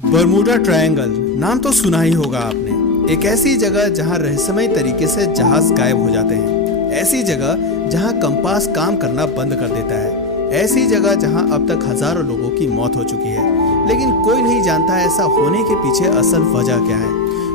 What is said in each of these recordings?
Bermuda triangle नाम तो सुना ही होगा आपने। एक ऐसी जगह जहां रहस्यमय तरीके से जहाज गायब हो जाते हैं, ऐसी जगह जहां कंपास काम करना बंद कर देता है, ऐसी जगह जहां अब तक हजारों लोगों की मौत हो चुकी है, लेकिन कोई नहीं जानता ऐसा होने के पीछे असल वजह क्या है।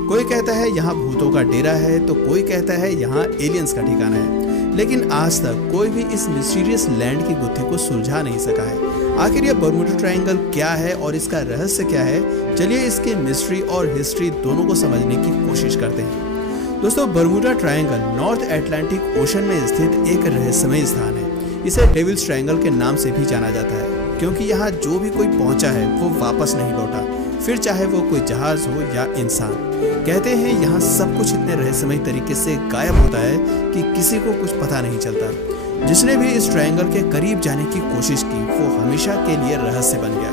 कोई कहता है यहाँ भूतों का डेरा है, तो कोई कहता है यहाँ एलियंस का ठिकाना है, लेकिन आज तक कोई भी इस मिस्टीरियस लैंड की गुत्थी को सुलझा नहीं सका है। आखिर ये बरमूडा ट्रायंगल क्या है और इसका रहस्य क्या है, चलिए इसके मिस्ट्री और हिस्ट्री दोनों को समझने की कोशिश करते हैं। दोस्तों, Bermuda triangle north Atlantic ocean में स्थित एक रहस्यमय स्थान है। इसे डेविल्स ट्रायंगल के नाम से भी जाना जाता है, क्योंकि यहाँ जो भी कोई पहुंचा है वो वापस नहीं लौटा, फिर चाहे वो कोई जहाज हो या इंसान। कहते हैं यहाँ सब कुछ इतने रहस्यमय तरीके से गायब होता है कि किसी को कुछ पता नहीं चलता। जिसने भी इस ट्रायंगल के करीब जाने की कोशिश की वो हमेशा के लिए रहस्य बन गया।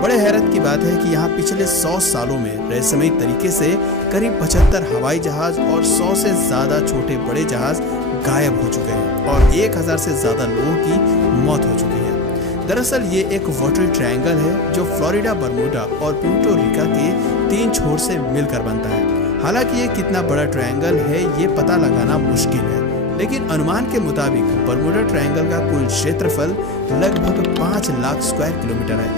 बड़े हैरत की बात है कि यहाँ पिछले 100 सालों में रहस्यमय तरीके से करीब 75 हवाई जहाज और 100 से ज्यादा छोटे बड़े जहाज गायब हो चुके हैं और 1000 से ज्यादा लोगों की मौत हो चुकी है। दरअसल ये एक वाटरी ट्रायंगल है जो फ्लोरिडा, बरमूडा और प्यूर्टो रिका के 3 छोर से मिलकर बनता है। हालांकि ये कितना बड़ा ट्रायंगल है ये पता लगाना मुश्किल है, लेकिन अनुमान के मुताबिक बरमूडा ट्रायंगल का कुल क्षेत्रफल लगभग 5 लाख स्क्वायर किलोमीटर है।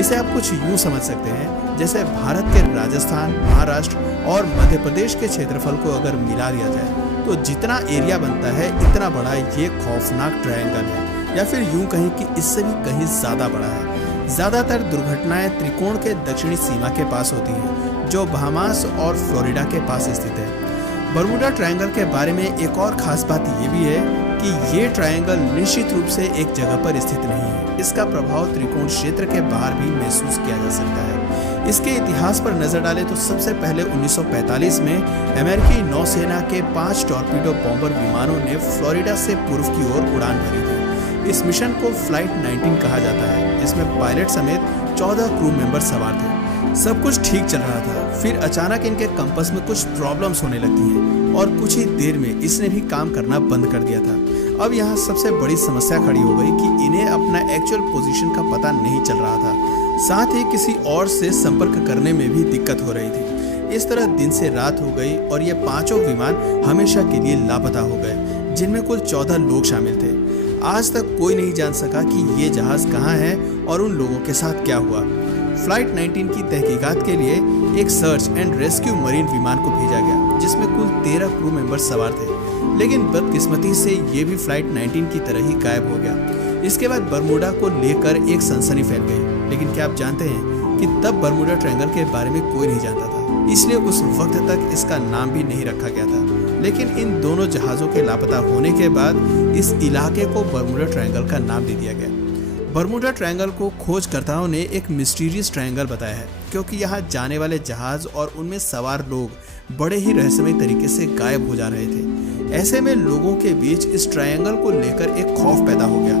इसे आप कुछ यूं समझ सकते हैं जैसे भारत के राजस्थान, महाराष्ट्र और मध्य प्रदेश के क्षेत्रफल को अगर मिला दिया जाए तो जितना एरिया बनता है इतना बड़ा ये खौफनाक ट्रायंगल है, या फिर यूं कहें कि इससे भी कहीं ज्यादा बड़ा है। ज्यादातर दुर्घटनाएं त्रिकोण के दक्षिणी सीमा के पास होती हैं, जो बहामास और फ्लोरिडा के पास स्थित है। बरमूडा ट्रायंगल के बारे में एक और खास बात ये भी है कि ये ट्रायंगल निश्चित रूप से एक जगह पर स्थित नहीं है। इसका प्रभाव त्रिकोण क्षेत्र के बाहर भी महसूस किया जा सकता है। इसके इतिहास पर नजर डालें तो सबसे पहले 1945 में अमेरिकी नौसेना के 5 टॉर्पीडो बॉम्बर विमानों ने फ्लोरिडा से पूर्व की ओर उड़ान भरी थी। इस मिशन को फ्लाइट 19 कहा जाता है। इसमें पायलट समेत 14 क्रू मेंबर सवार थे। सब कुछ ठीक चल रहा था, फिर अचानक इनके कंपास में कुछ प्रॉब्लम्स होने लगती हैं और कुछ ही देर में इसने भी काम करना बंद कर दिया था। अब यहाँ सबसे बड़ी समस्या खड़ी हो गई कि इन्हें अपना एक्चुअल पोजीशन का पता नहीं चल रहा था, साथ ही किसी और से संपर्क करने में भी दिक्कत हो रही थी। इस तरह दिन से रात हो गई और ये 5 विमान हमेशा के लिए लापता हो गए, जिनमें कुल 14 लोग शामिल थे। आज तक कोई नहीं जान सका कि ये जहाज कहाँ है और उन लोगों के साथ क्या हुआ। फ्लाइट 19 की तहकीकात के लिए एक सर्च एंड रेस्क्यू मरीन विमान को भेजा गया, जिसमें कुल 13 क्रू मेंबर सवार थे, लेकिन बदकिस्मती से ये भी फ्लाइट 19 की तरह ही गायब हो गया। इसके बाद बरमूडा को लेकर एक सनसनी फैल गई, लेकिन क्या आप जानते हैं कि तब बरमूडा ट्रायंगल के बारे में कोई नहीं जानता था, इसलिए उस वक्त तक इसका नाम भी नहीं रखा गया था। लेकिन इन दोनों जहाजों के लापता होने के बाद इस इलाके को बरमूडा ट्रायंगल का नाम दे दिया गया। बरमूडा ट्रायंगल को खोजकर्ताओं ने एक मिस्टीरियस ट्रायंगल बताया है, क्योंकि यहाँ जाने वाले जहाज और उनमें सवार लोग बड़े ही रहस्यमय तरीके से गायब हो जा रहे थे। ऐसे में लोगों के बीच इस ट्रायंगल को लेकर एक खौफ पैदा हो गया।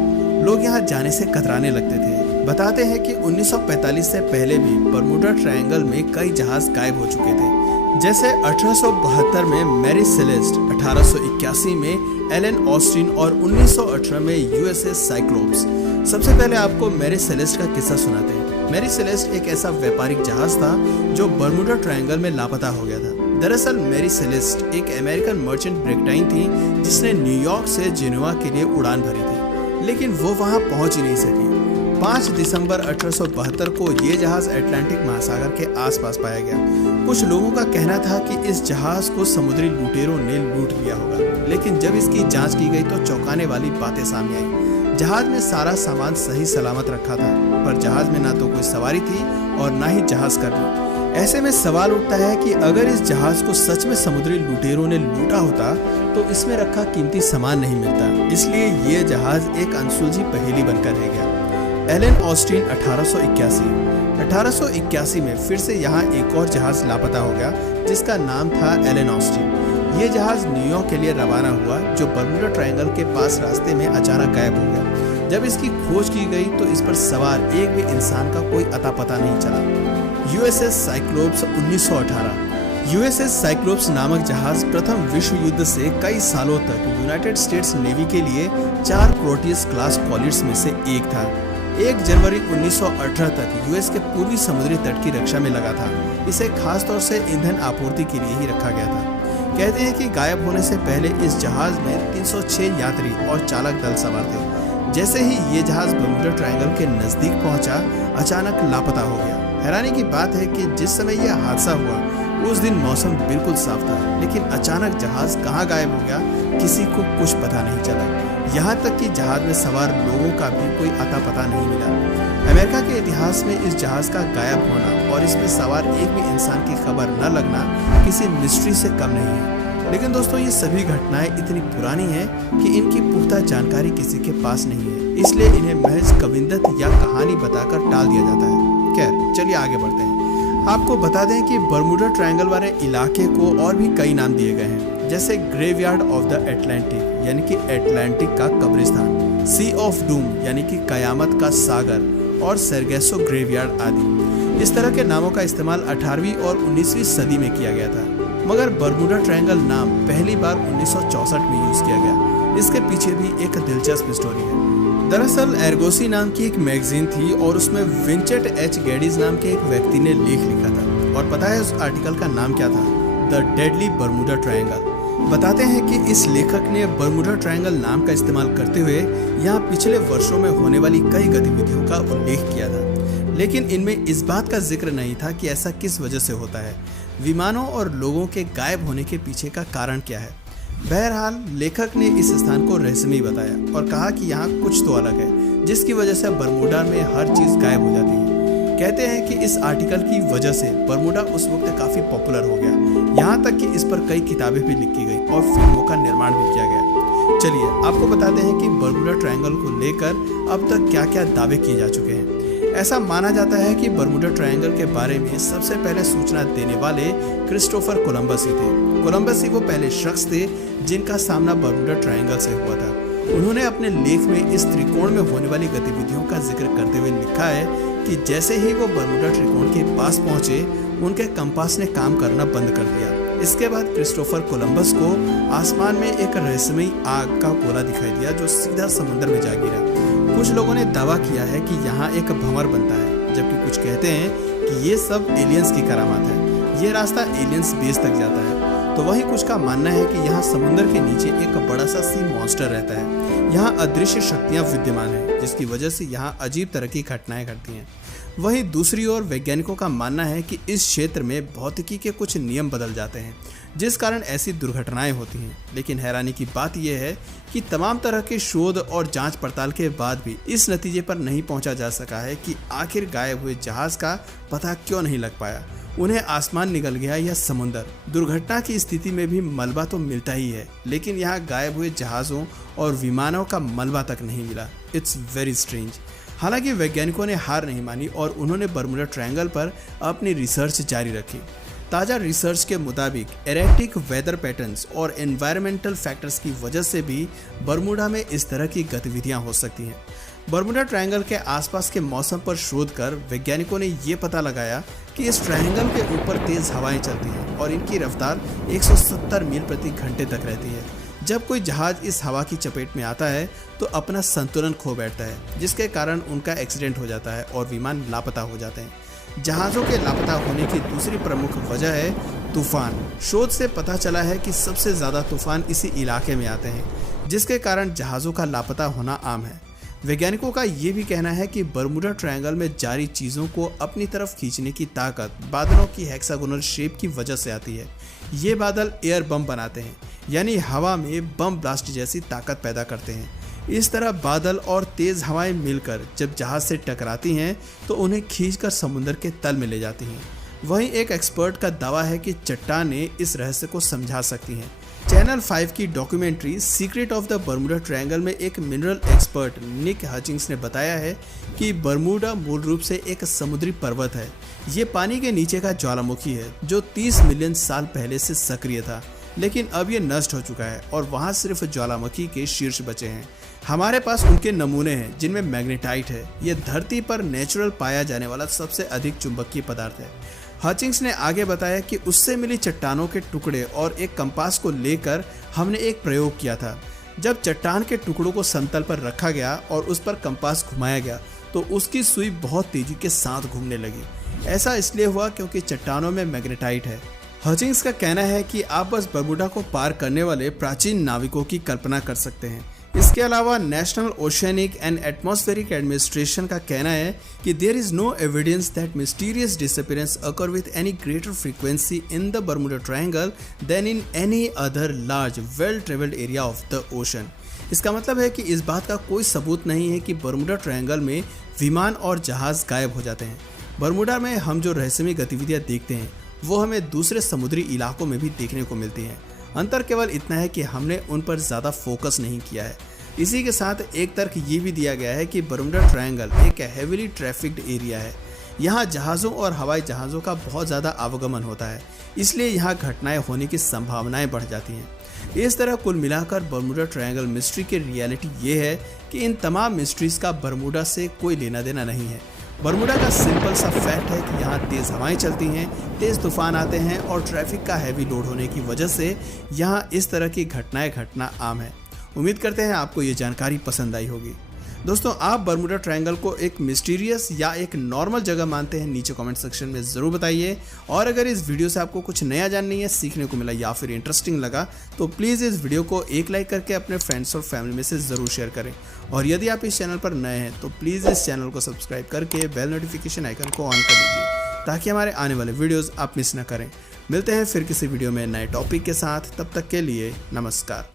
लोग यहाँ जाने से कतराने लगते थे। बताते हैं कि 1945 से पहले भी बरमूडा ट्रायंगल में कई जहाज गायब हो चुके थे, जैसे 1872 में मैरी सेलेस्ट, 1881 में एलन ऑस्टिन और 1918 में यूएसएस साइक्लोप्स। सबसे पहले आपको मैरी सेलेस्ट का किस्सा सुनाते हैं। मैरी सेलेस्ट एक ऐसा व्यापारिक जहाज था जो बरमूडा ट्रायंगल में लापता हो गया था। दरअसल मैरी सेलेस्ट एक अमेरिकन मर्चेंट ब्रिटाइन थी जिसने न्यूयॉर्क से जेनेवा के लिए उड़ान भरी थी, लेकिन वो वहां पहुंच ही नहीं सकी। 5 दिसंबर 1872 को ये जहाज अटलांटिक महासागर के आसपास पाया गया। कुछ लोगों का कहना था कि इस जहाज को समुद्री लुटेरों ने लूट लिया होगा, लेकिन जब इसकी जांच की गई तो चौंकाने वाली बातें सामने आई। जहाज में सारा सामान सही सलामत रखा था, पर जहाज में ना तो कोई सवारी थी और ना ही जहाज कर्मी। ऐसे में सवाल उठता है कि अगर इस जहाज को सच में समुद्री लुटेरों ने लूटा होता तो इसमें रखा कीमती सामान नहीं मिलता। इसलिए ये जहाज एक अनसुलझी पहेली बनकर रह गया। एलन ऑस्टिन 1881 में फिर से यहाँ एक और जहाज लापता हो गया, जिसका नाम था एलन ऑस्टिन। ये जहाज न्यूयॉर्क के लिए रवाना हुआ, जो बरमूडा ट्रायंगल के पास रास्ते में अचानक गायब हो गया। जब इसकी खोज की गई तो इस पर सवार एक भी इंसान का कोई अता पता नहीं चला। USS cyclops 1918। यूएसएस साइक्लोप्स नामक जहाज प्रथम विश्व युद्ध से कई सालों तक यूनाइटेड स्टेट्स नेवी के लिए 4 क्रोटियस क्लास कॉलिट्स में से एक था। 1 जनवरी 1918 तक यूएस के पूर्वी समुद्री तट की रक्षा में लगा था। इसे खास तौर से ईंधन आपूर्ति के लिए ही रखा गया था। कहते हैं कि गायब होने से पहले इस जहाज में 306 यात्री और चालक दल सवार थे। जैसे ही ये जहाज बर्मुडा ट्रायंगल के नजदीक पहुंचा, अचानक लापता हो गया। हैरानी की बात है कि जिस समय यह हादसा हुआ उस दिन मौसम बिल्कुल साफ था, लेकिन अचानक जहाज कहाँ गायब हो गया किसी को कुछ पता नहीं चला। यहाँ तक कि जहाज में सवार लोगों का भी कोई अता पता नहीं मिला। अमेरिका के इतिहास में इस जहाज का गायब होना और इसमें सवार एक भी इंसान की खबर न लगना किसी मिस्ट्री से कम नहीं है। लेकिन दोस्तों, ये सभी घटनाएं इतनी पुरानी हैं कि इनकी पुख्ता जानकारी किसी के पास नहीं है, इसलिए इन्हें महज कविंदत या कहानी बताकर टाल दिया जाता है। खैर, चलिए आगे बढ़ते हैं। आपको बता दें कि बर्मुडा ट्रायंगल वाले इलाके को और भी कई नाम दिए गए हैं, जैसे ग्रेवयार्ड ऑफ द अटलांटिक यानी कि अटलांटिक का कब्रिस्तान, सी ऑफ डूम यानी कि कयामत का सागर और सरगेसो ग्रेवयार्ड आदि। इस तरह के नामों का इस्तेमाल 18वीं और 19वीं सदी में किया गया था, मगर बर्मुडा ट्रायंगल नाम पहली बार 1964 में यूज किया गया। इसके पीछे भी एक दिलचस्प स्टोरी है। दरअसल एर्गोसी नाम की एक मैगजीन थी और उसमें विंचेट एच गेडीज नाम के एक व्यक्ति ने लेख लिखा था, और पता है उस आर्टिकल का नाम क्या था? The deadly Bermuda triangle. बताते हैं कि इस लेखक ने बर्मुडा ट्रायंगल नाम का इस्तेमाल करते हुए यहाँ पिछले वर्षों में होने वाली कई गतिविधियों का उल्लेख किया था, लेकिन इनमें इस बात का जिक्र नहीं था कि ऐसा किस वजह से होता है। विमानों और लोगों के गायब होने के पीछे का कारण क्या है? बहरहाल लेखक ने इस स्थान को रहस्यमयी बताया और कहा कि यहाँ कुछ तो अलग है, जिसकी वजह से बर्मुडा में हर चीज गायब हो जाती है। कहते हैं कि इस आर्टिकल की वजह से बर्मुडा उस वक्त काफी पॉपुलर हो गया, यहाँ तक कि इस पर कई किताबें भी लिखी गई और फिल्मों का निर्माण भी किया गया। चलिए आपको बताते हैं कि बर्मुडा ट्रायंगल को लेकर अब तक क्या क्या दावे किए जा चुके हैं। ऐसा माना जाता है कि बर्मुडा ट्रायंगल के बारे में सबसे पहले सूचना देने वाले क्रिस्टोफर कोलंबस ही थे। कोलंबस ही वो पहले शख्स थे जिनका सामना बर्मुडा ट्रायंगल से हुआ था। उन्होंने अपने लेख में इस त्रिकोण में होने वाली गतिविधियों का जिक्र करते हुए लिखा है कि जैसे ही वो बर्मुडा त्रिकोण के पास पहुंचे, उनके कंपास ने काम करना बंद कर दिया। इसके बाद क्रिस्टोफर कोलंबस को आसमान में एक रहस्यमयी आग का गोला दिखाई दिया जो सीधा समुद्र में जा गिरा। कुछ लोगों ने दावा किया है कि यहाँ एक भंवर बनता है, जबकि कुछ कहते हैं कि ये सब एलियंस की करामात है, ये रास्ता एलियंस बेस तक जाता है। तो वहीं कुछ का मानना है कि यहाँ समुद्र के नीचे एक बड़ा सा सी मॉन्स्टर रहता है। यहाँ अदृश्य शक्तियाँ विद्यमान हैं, जिसकी वजह से यहाँ अजीब तरह की घटनाएं घटती हैं। वहीं दूसरी ओर वैज्ञानिकों का मानना है कि इस क्षेत्र में भौतिकी के कुछ नियम बदल जाते हैं, जिस कारण ऐसी दुर्घटनाएं होती हैं। लेकिन हैरानी की बात यह है कि तमाम तरह के शोध और जांच पड़ताल के बाद भी इस नतीजे पर नहीं पहुंचा जा सका है कि आखिर गायब हुए जहाज का पता क्यों नहीं लग पाया। उन्हें आसमान निगल गया या समुद्र। दुर्घटना की स्थिति में भी मलबा तो मिलता ही है, लेकिन यहाँ गायब हुए जहाजों और विमानों का मलबा तक नहीं मिला। It's very strange. हालांकि वैज्ञानिकों ने हार नहीं मानी और उन्होंने बर्मुडा ट्रायंगल पर अपनी रिसर्च जारी रखी। ताज़ा रिसर्च के मुताबिक एरेक्टिक वेदर पैटर्न्स और एनवायरमेंटल फैक्टर्स की वजह से भी बर्मुडा में इस तरह की गतिविधियां हो सकती हैं। बर्मुडा ट्रायंगल के आसपास के मौसम पर शोध कर वैज्ञानिकों ने ये पता लगाया कि इस ट्रायंगल के ऊपर तेज हवाएं चलती हैं और इनकी रफ्तार 170 मील प्रति घंटे तक रहती है। जब कोई जहाज इस हवा की चपेट में आता है तो अपना संतुलन खो बैठता है, जिसके कारण उनका एक्सीडेंट हो जाता है और विमान लापता हो जाते हैं। जहाज़ों के लापता होने की दूसरी प्रमुख वजह है तूफान। शोध से पता चला है कि सबसे ज़्यादा तूफान इसी इलाके में आते हैं, जिसके कारण जहाज़ों का लापता होना आम है। वैज्ञानिकों का ये भी कहना है कि बर्मुडा ट्रायंगल में जारी चीज़ों को अपनी तरफ खींचने की ताकत बादलों की हेक्सागोनल शेप की वजह से आती है। ये बादल एयर बम बनाते हैं, यानी हवा में बम ब्लास्ट जैसी ताकत पैदा करते हैं। इस तरह बादल और तेज़ हवाएं मिलकर जब जहाज से टकराती हैं तो उन्हें खींचकर समुद्र के तल में ले जाती हैं। वहीं एक एक्सपर्ट का दावा है कि चट्टानें इस रहस्य को समझा सकती हैं। चैनल 5 की documentary secret of the Bermuda triangle में एक मिनरल एक्सपर्ट निक हचिंग्स ने बताया है कि बर्मुडा मूल रूप से एक समुद्री पर्वत है। ये पानी के नीचे का ज्वालामुखी है जो 30 मिलियन साल पहले से सक्रिय था, लेकिन अब ये नष्ट हो चुका है और वहाँ सिर्फ ज्वालामुखी के शीर्ष बचे हैं। हमारे पास उनके नमूने हैं जिनमें मैग्नेटाइट है। ये धरती पर नेचुरल पाया जाने वाला सबसे अधिक चुंबकीय पदार्थ है। हचिंग्स ने आगे बताया कि उससे मिली चट्टानों के टुकड़े और एक कंपास को लेकर हमने एक प्रयोग किया था। जब चट्टान के टुकड़ों को समतल पर रखा गया और उस पर कंपास घुमाया गया तो उसकी सुई बहुत तेजी के साथ घूमने लगी। ऐसा इसलिए हुआ क्योंकि चट्टानों में मैग्नेटाइट है। हचिंग्स का कहना है कि आप बस बरमूडा को पार करने वाले प्राचीन नाविकों की कल्पना कर सकते हैं। इसके अलावा National Oceanic and Atmospheric Administration का कहना है कि there is no evidence that mysterious disappearance occur with any greater frequency in the Bermuda Triangle than in any other large well travelled area of the ocean. इसका मतलब है कि इस बात का कोई सबूत नहीं है कि बरमूडा ट्रायंगल में विमान और जहाज गायब हो जाते हैं। बरमूडा में हम जो रहस्यमय गतिविधियां देखते हैं वो हमें दूसरे समुद्री इलाकों में भी देखने को मिलती हैं। अंतर केवल इतना है कि हमने उन पर ज़्यादा फोकस नहीं किया है। इसी के साथ एक तर्क ये भी दिया गया है कि बरमूडा ट्रायंगल एक हेवीली ट्रैफिक्ड एरिया है। यहाँ जहाज़ों और हवाई जहाज़ों का बहुत ज़्यादा आवागमन होता है, इसलिए यहाँ घटनाएं होने की संभावनाएं बढ़ जाती हैं। इस तरह कुल मिलाकर बरमूडा ट्रायंगल मिस्ट्री की रियलिटी ये है कि इन तमाम मिस्ट्रीज का बरमूडा से कोई लेना देना नहीं है। बरमूडा का सिंपल सा फैक्ट है कि यहाँ तेज़ हवाएं चलती हैं, तेज़ तूफान आते हैं और ट्रैफिक का हैवी लोड होने की वजह से यहाँ इस तरह की घटनाएं घटना आम है। उम्मीद करते हैं आपको ये जानकारी पसंद आई होगी। दोस्तों, आप बरमूडा ट्रायंगल को एक मिस्टीरियस या एक नॉर्मल जगह मानते हैं? नीचे कमेंट सेक्शन में ज़रूर बताइए। और अगर इस वीडियो से आपको कुछ नया जानने या सीखने को मिला या फिर इंटरेस्टिंग लगा तो प्लीज़ इस वीडियो को एक लाइक करके अपने फ्रेंड्स और फैमिली में से ज़रूर शेयर करें। और यदि आप इस चैनल पर नए हैं तो प्लीज़ इस चैनल को सब्सक्राइब करके बेल नोटिफिकेशन आइकन को ऑन कर लीजिए ताकि हमारे आने वाले वीडियोज़ आप मिस न करें। मिलते हैं फिर किसी वीडियो में नए टॉपिक के साथ, तब तक के लिए नमस्कार।